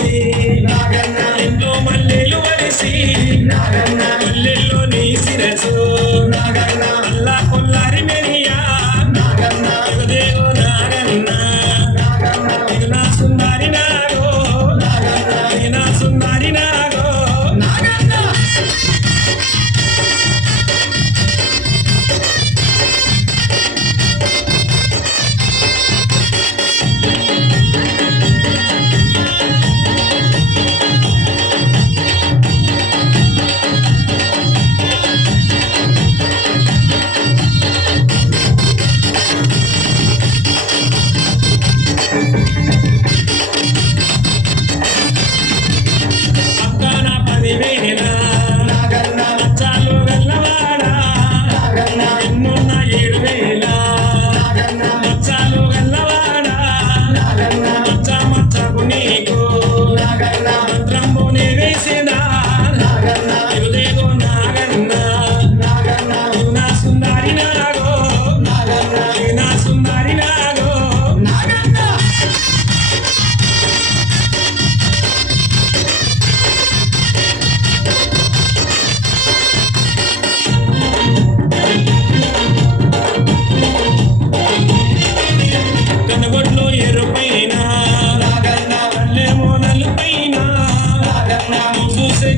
మురిసి ఇంట్లో మల్లెలు వరిసి మల్లెల్లో నీ శిరసు అల్లా కొల్లారి మెరియా దేవో నాగన్న నా సుందరి నాగో నా సుందరి నాగో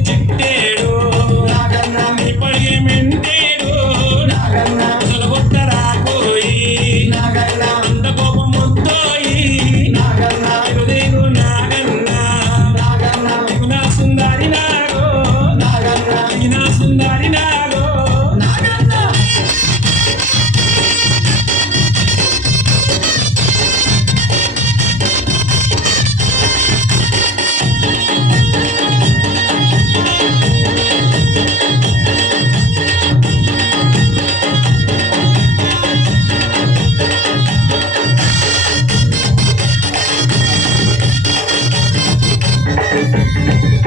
చిట్టేడు ఇప్పటికే మెంటేడు అసలు కొట్టరాకోయి అంత కోపం ముద్దోయి ఇరుదేగు నాగన్న నా సుందరి నాగో నా సుందరి నాగో Thank you.